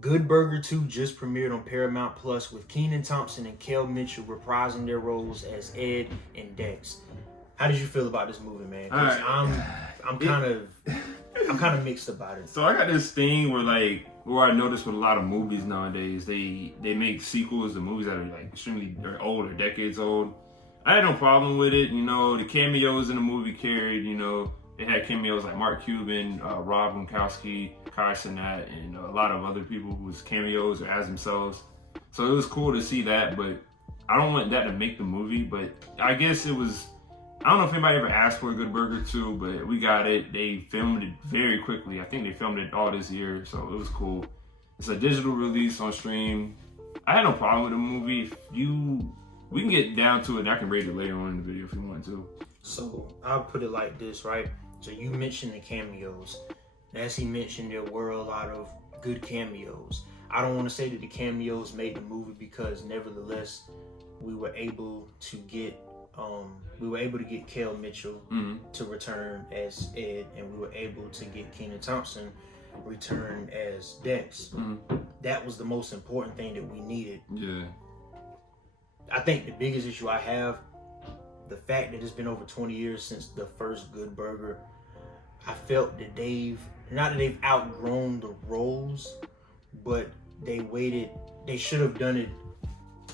Good Burger 2 just premiered on Paramount Plus with Kenan Thompson and Kel Mitchell reprising their roles as Ed and Dex. How did you feel about this movie, man? Because I'm kind of mixed about it. So I got this thing where I notice with a lot of movies nowadays, they make sequels to movies that are like extremely old or decades old. I had no problem with it. The cameos in the movie carried. They had cameos like Mark Cuban, Rob Gronkowski, Kai Cenat, and a lot of other people who was cameos or as themselves. So it was cool to see that, but I don't want that to make the movie. But I guess it was. I don't know if anybody ever asked for a Good Burger 2, but we got it. They filmed it very quickly. I think they filmed it all this year, so it was cool. It's a digital release on stream. I had no problem with the movie. We can get down to it, and I can rate it later on in the video if you want to. So I'll put it like this, right? So you mentioned the cameos. As he mentioned, there were a lot of good cameos. I don't want to say that the cameos made the movie because nevertheless, we were able to get Kel Mitchell to return as Ed, and we were able to get Kenan Thompson return as Dex. That was the most important thing that we needed. Yeah. I think the biggest issue I have, the fact that it's been over 20 years since the first Good Burger, I felt that not that they've outgrown the roles, but they should have done it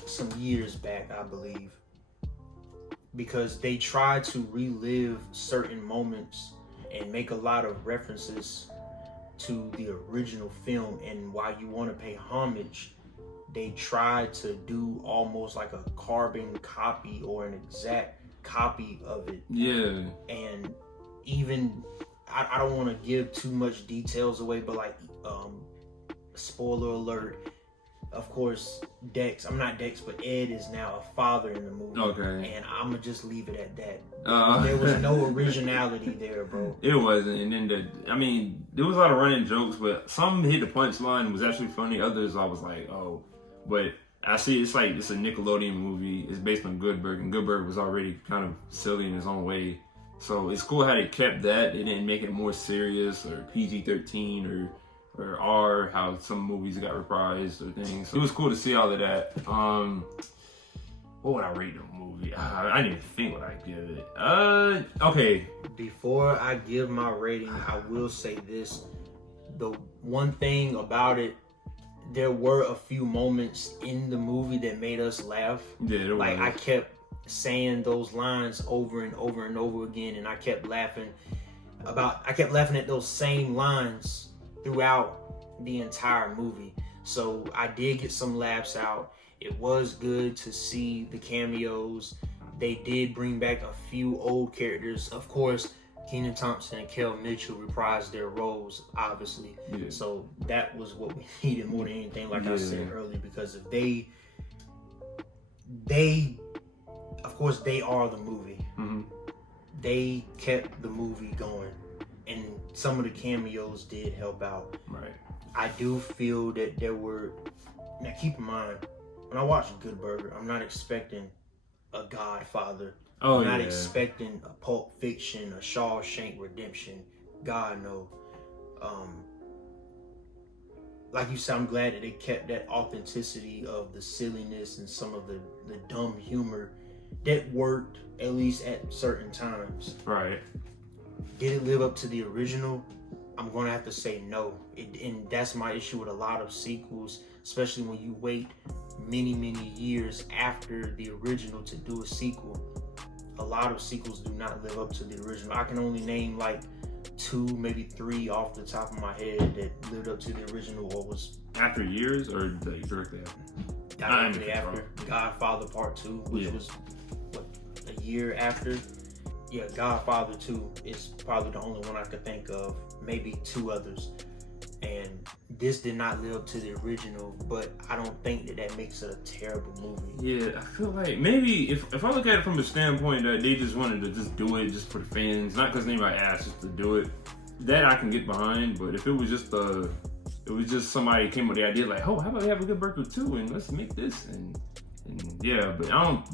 some years back, I believe. Because they tried to relive certain moments and make a lot of references to the original film, and while you want to pay homage, they tried to do almost like a carbon copy or an exact copy of it. Yeah. And even I don't want to give too much details away, but like spoiler alert, of course, but Ed is now a father in the movie. Okay. And I'm gonna just leave it at that. There was no originality there, bro. It wasn't. And then there was a lot of running jokes, but some hit the punchline and was actually funny. Others I was like, oh. But I see it's a Nickelodeon movie. It's based on Good Burger, and Good Burger was already kind of silly in its own way. So it's cool how they kept that. They didn't make it more serious or PG-13 or R, how some movies got reprised or things. So it was cool to see all of that. What would I rate the movie? I didn't even think what I'd give it. Okay. Before I give my rating, I will say this. The one thing about it, there were a few moments in the movie that made us laugh. Yeah, there was. I kept saying those lines over and over and over again, and I kept laughing at those same lines throughout the entire movie. So I did get some laughs out. It was good to see the cameos. They did bring back a few old characters. Of course, Kenan Thompson and Kel Mitchell reprised their roles, obviously. Yeah. So that was what we needed more than anything, like I said earlier, because if they of course, they are the movie. They kept the movie going, and some of the cameos did help out. Right. I do feel that there were. Now, keep in mind, when I watch Good Burger, I'm not expecting a Godfather. I'm not expecting a Pulp Fiction, a Shawshank Redemption. God, no. Like you said, I'm glad that they kept that authenticity of the silliness and some of the dumb humor that worked, at least at certain times. Right. Did it live up to the original? I'm going to have to say no. And that's my issue with a lot of sequels, especially when you wait many, many years after the original to do a sequel. A lot of sequels do not live up to the original. I can only name like 2, maybe 3 off the top of my head that lived up to the original, or was after years or directly after. Directly after. Godfather Part 2, which was what, a year after. Yeah, Godfather 2 is probably the only one I could think of. Maybe 2 others. And this did not live up to the original, but I don't think that makes it a terrible movie. Yeah, I feel like maybe if I look at it from the standpoint that they just wanted to just do it just for the fans, not because anybody asked, just to do it, that I can get behind. But if it was just somebody came with the idea like, oh, how about we have a Good Burger 2 and let's make this, and And yeah, but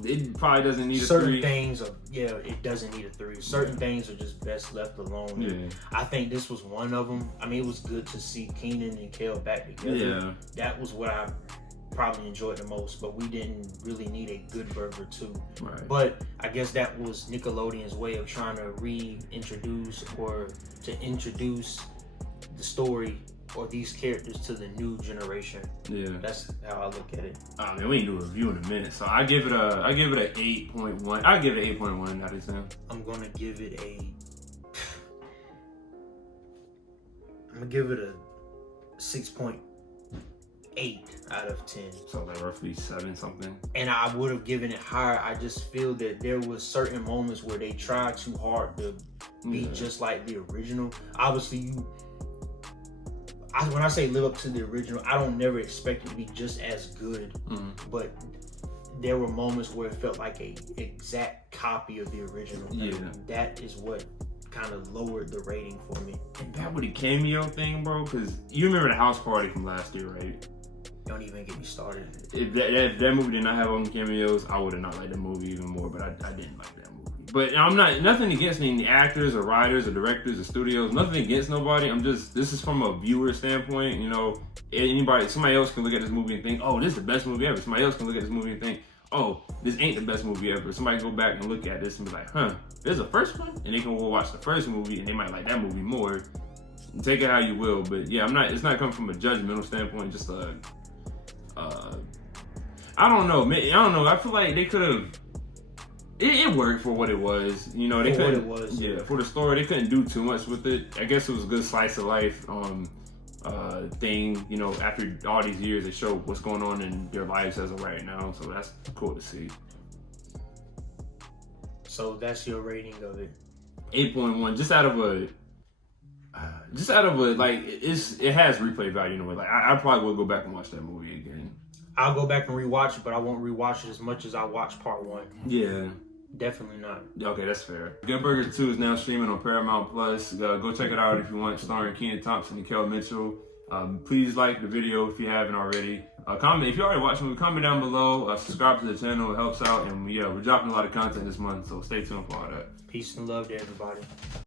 it probably doesn't need a Certain 3. things are, it doesn't need a 3. Certain things are just best left alone. Yeah. I think this was one of them. I mean, it was good to see Keenan and Kel back together. Yeah. That was what I probably enjoyed the most, but we didn't really need a Good Burger 2. Right. But I guess that was Nickelodeon's way of trying to reintroduce or to introduce the story or these characters to the new generation. Yeah. That's how I look at it. I mean, we can do a review in a minute, so I give it an 8.1. I give it an 8.1 out of 10. I'm gonna give it a 6.8 out of 10. So like roughly 7 something. And I would have given it higher. I just feel that there was certain moments where they tried too hard to be just like the original. Obviously, when I say live up to the original, I don't never expect it to be just as good. But there were moments where it felt like a exact copy of the original. Yeah. And that is what kind of lowered the rating for me. And that with the cameo thing, bro, because you remember the house party from last year, right? Don't even get me started. If that movie did not have all the cameos, I would have not liked the movie even more, but I didn't like that movie. But I'm nothing against any actors or writers or directors or studios, nothing against nobody. This is from a viewer standpoint, you know, somebody else can look at this movie and think, oh, this is the best movie ever. Somebody else can look at this movie and think, oh, this ain't the best movie ever. Somebody can go back and look at this and be like, huh, there's a first one? And they can go watch the first movie and they might like that movie more. Take it how you will, but yeah, it's not coming from a judgmental standpoint, just I don't know, man. I don't know. I feel like they could have. It worked for what it was, you know. They couldn't. What it was, yeah, for the story, they couldn't do too much with it. I guess it was a good slice of life thing, you know. After all these years, they show what's going on in their lives as of right now, so that's cool to see. So that's your rating of it. 8.1, just out of a like it has replay value in a way. Like I probably will go back and watch that movie again. I'll go back and rewatch it, but I won't rewatch it as much as I watched part 1. Yeah. Definitely not. Okay, that's fair. Good Burger 2 is now streaming on Paramount Plus. Go check it out if you want. Starring Kenan Thompson and Kel Mitchell. Please like the video if you haven't already. Comment if you already watched it. Comment down below. Subscribe to the channel. It helps out. And yeah, we're dropping a lot of content this month, so stay tuned for all that. Peace and love to everybody.